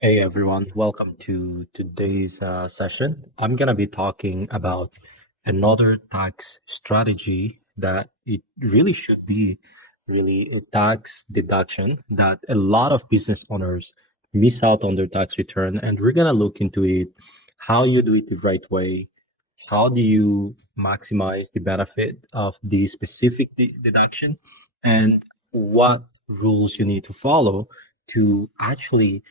Hey everyone, welcome to today's session. I'm going to be talking about another tax strategy that it really should be really a tax deduction that a lot of business owners miss out on their tax return. And we're going to look into it, how you do it the right way, how do you maximize the benefit of the specific deduction, and what rules you need to follow to actually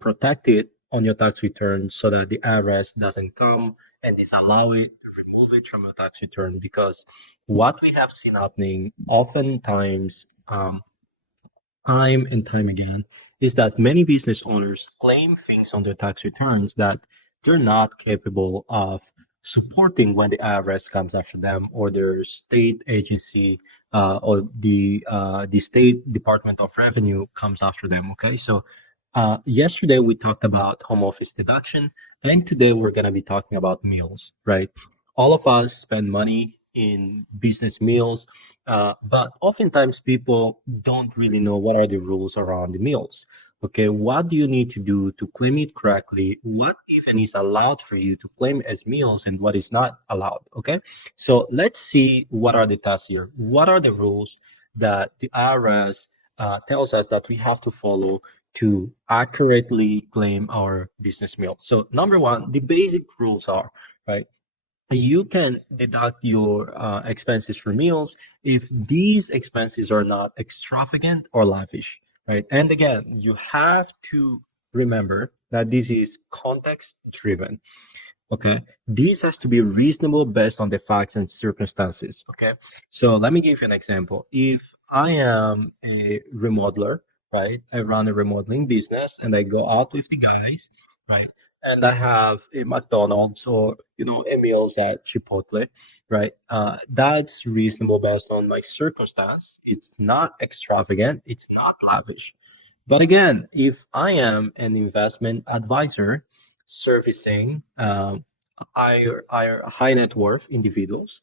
protect it on your tax return so that the IRS doesn't come and disallow it, remove it from your tax return. Because what we have seen happening oftentimes, time and time again, is that many business owners claim things on their tax returns that they're not capable of supporting when the IRS comes after them, or their state agency, or the state Department of Revenue comes after them. Okay, so yesterday we talked about home office deduction, and today we're going to be talking about meals, right? All of us spend money in business meals, but oftentimes people don't really know what are the rules around the meals. Okay, what do you need to do to claim it correctly? What even is allowed for you to claim as meals and what is not allowed? Okay, so let's see what are the tasks here. What are the rules that the IRS tells us that we have to follow to accurately claim our business meal? So number one, the basic rules are, right, you can deduct your expenses for meals if these expenses are not extravagant or lavish, right? And again, you have to remember that this is context driven. Okay, this has to be reasonable based on the facts and circumstances. Okay, so let me give you an example. If I am a remodeler, right, I run a remodeling business and I go out with the guys, right, and I have a McDonald's or a meals at Chipotle, right, that's reasonable based on my circumstance. It's not extravagant, it's not lavish. But again, if I am an investment advisor servicing high net worth individuals,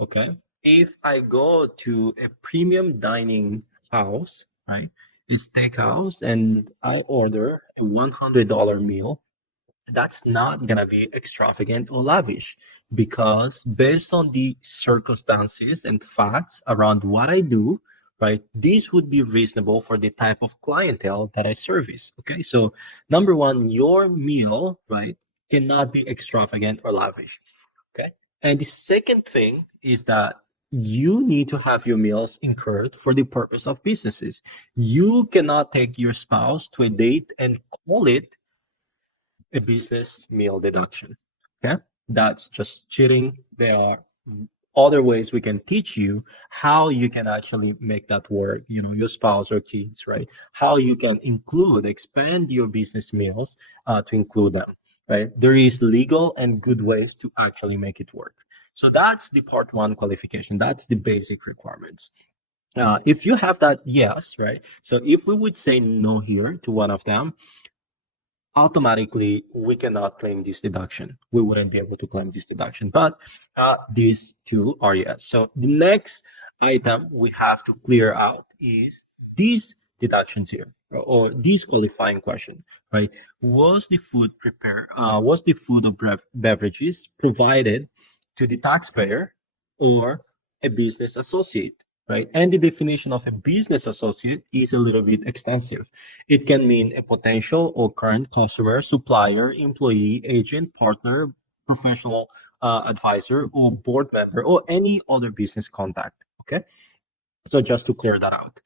okay, if I go to a premium dining house, right, a steakhouse, and I order a $100 meal, that's not going to be extravagant or lavish, because based on the circumstances and facts around what I do, right, this would be reasonable for the type of clientele that I service. Okay, so number one, your meal, right, cannot be extravagant or lavish. Okay, and the second thing is that you need to have your meals incurred for the purpose of businesses. You cannot take your spouse to a date and call it a business meal deduction. Okay, that's just cheating. There are other ways we can teach you how you can actually make that work. Your spouse or kids, right? How you can expand your business meals to include them, right? There is legal and good ways to actually make it work. So that's the part one qualification. That's the basic requirements. If you have that, yes, right? So if we would say no here to one of them, automatically we cannot claim this deduction. We wouldn't be able to claim this deduction, but these two are yes. So the next item we have to clear out is these deductions here, or these qualifying question, right? Was the food prepared, was the food or beverages provided to the taxpayer or a business associate, right? And the definition of a business associate is a little bit extensive. It can mean a potential or current customer, supplier, employee, agent, partner, professional advisor, or board member, or any other business contact. Okay, so just to clear that out,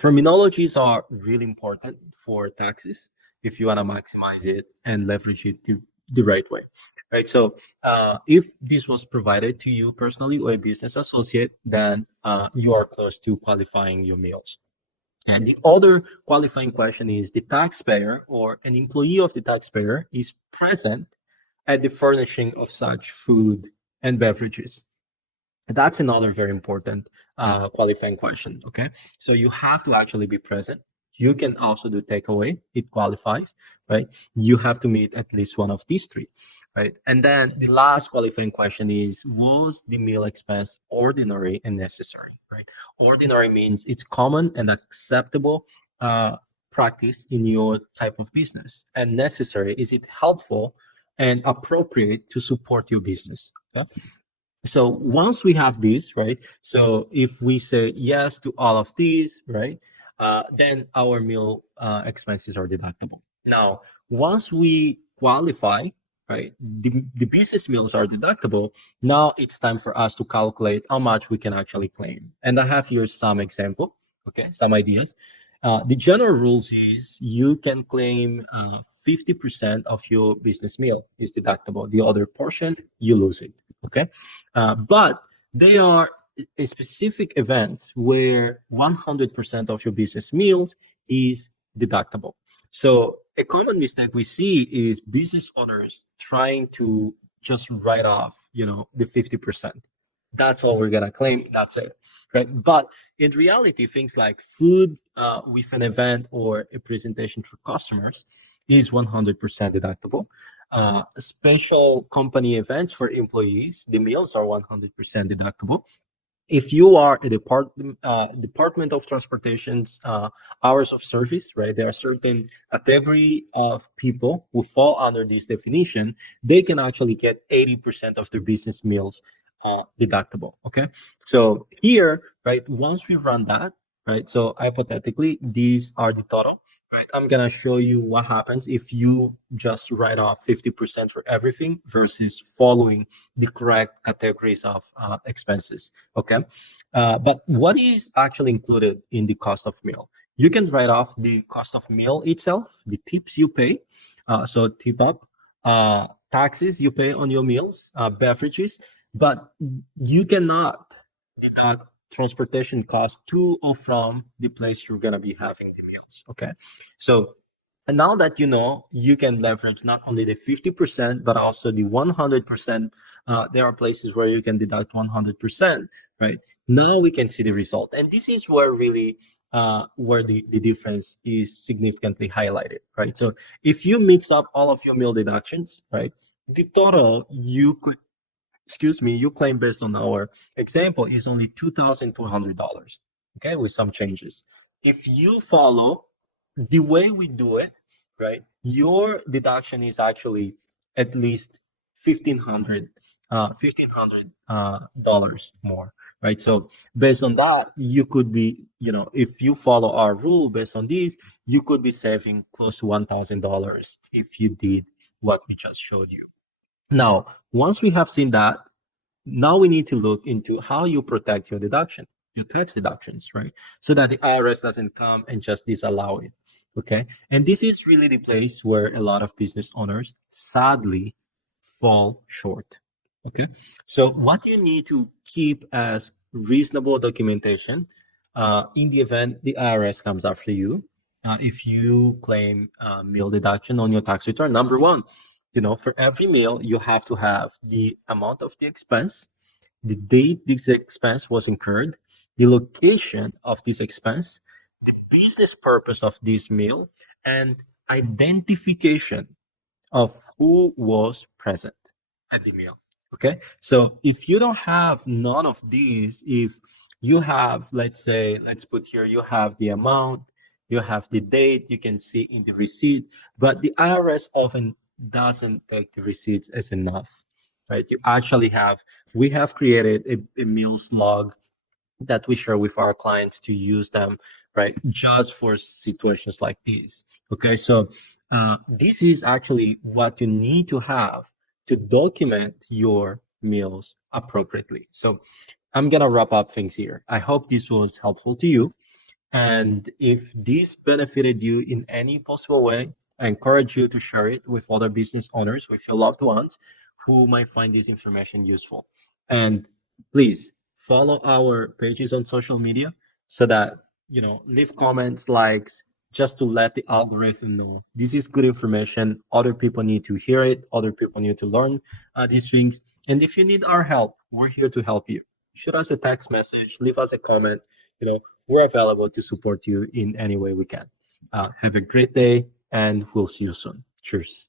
terminologies are really important for taxes if you want to maximize it and leverage it the right way. Right. So if this was provided to you personally or a business associate, then you are close to qualifying your meals. And the other qualifying question is the taxpayer or an employee of the taxpayer is present at the furnishing of such food and beverages. That's another very important qualifying question. Okay, so you have to actually be present. You can also do takeaway; it qualifies, right? You have to meet at least one of these three, right? And then the last qualifying question is: was the meal expense ordinary and necessary? Right? Ordinary means it's common and acceptable uh, practice in your type of business and necessary? Is it helpful and appropriate to support your business? Okay? So once we have this, right? So if we say yes to all of these, right? Then our meal expenses are deductible. Now, once we qualify, right, the business meals are deductible. Now it's time for us to calculate how much we can actually claim. And I have here some example, okay, some ideas. The general rules is you can claim 50% of your business meal is deductible. The other portion, you lose it, okay? But they are a specific events where 100% of your business meals is deductible. So a common mistake we see is business owners trying to just write off, the 50%. That's all we're gonna claim. That's it, right? But in reality, things like food with an event or a presentation for customers is 100% deductible. Special company events for employees, the meals are 100% deductible. If you are a department of transportation's hours of service, right? There are certain category of people who fall under this definition. They can actually get 80% of their business meals deductible. Okay, so here, right? Once we run that, right? So hypothetically, these are the total. Right, I'm gonna show you what happens if you just write off 50% for everything versus following the correct categories of expenses. Okay, but what is actually included in the cost of meal? You can write off the cost of meal itself, the tips you pay, so tip up, taxes you pay on your meals, beverages, but you cannot deduct transportation costs to or from the place you're gonna be having the meals. Okay, so and now that you know, you can leverage not only the 50%, but also the 100%. There are places where you can deduct 100%, right? Now we can see the result. And this is where really, where the difference is significantly highlighted, right? So if you mix up all of your meal deductions, right, the total you could, excuse me, you claim based on our example is only $2,200, okay, with some changes. If you follow the way we do it, right, your deduction is actually at least 1,500, dollars more, right? So based on that, you could be, if you follow our rule based on these, you could be saving close to $1,000 if you did what we just showed you. Now, once we have seen that, now we need to look into how you protect your deduction, your tax deductions, right? So that the IRS doesn't come and just disallow it. Okay. And this is really the place where a lot of business owners sadly fall short. Okay. So what you need to keep as reasonable documentation in the event the IRS comes after you, if you claim meal deduction on your tax return, number one, for every meal, you have to have the amount of the expense, the date this expense was incurred, the location of this expense, the business purpose of this meal, and identification of who was present at the meal. Okay. So if you don't have none of these, if you have, let's say, let's put here, you have the amount, you have the date, you can see in the receipt, but the IRS often doesn't take the receipts as enough, right? You actually have, we have created a meals log that we share with our clients to use them, right, just for situations like these. Okay, so this is actually what you need to have to document your meals appropriately. So I'm gonna wrap up things here. I hope this was helpful to you. And if this benefited you in any possible way, I encourage you to share it with other business owners, with your loved ones who might find this information useful. And please follow our pages on social media so that, leave comments, likes, just to let the algorithm know this is good information. Other people need to hear it. Other people need to learn these things. And if you need our help, we're here to help you. Shoot us a text message, leave us a comment. We're available to support you in any way we can. Have a great day, and we'll see you soon. Cheers.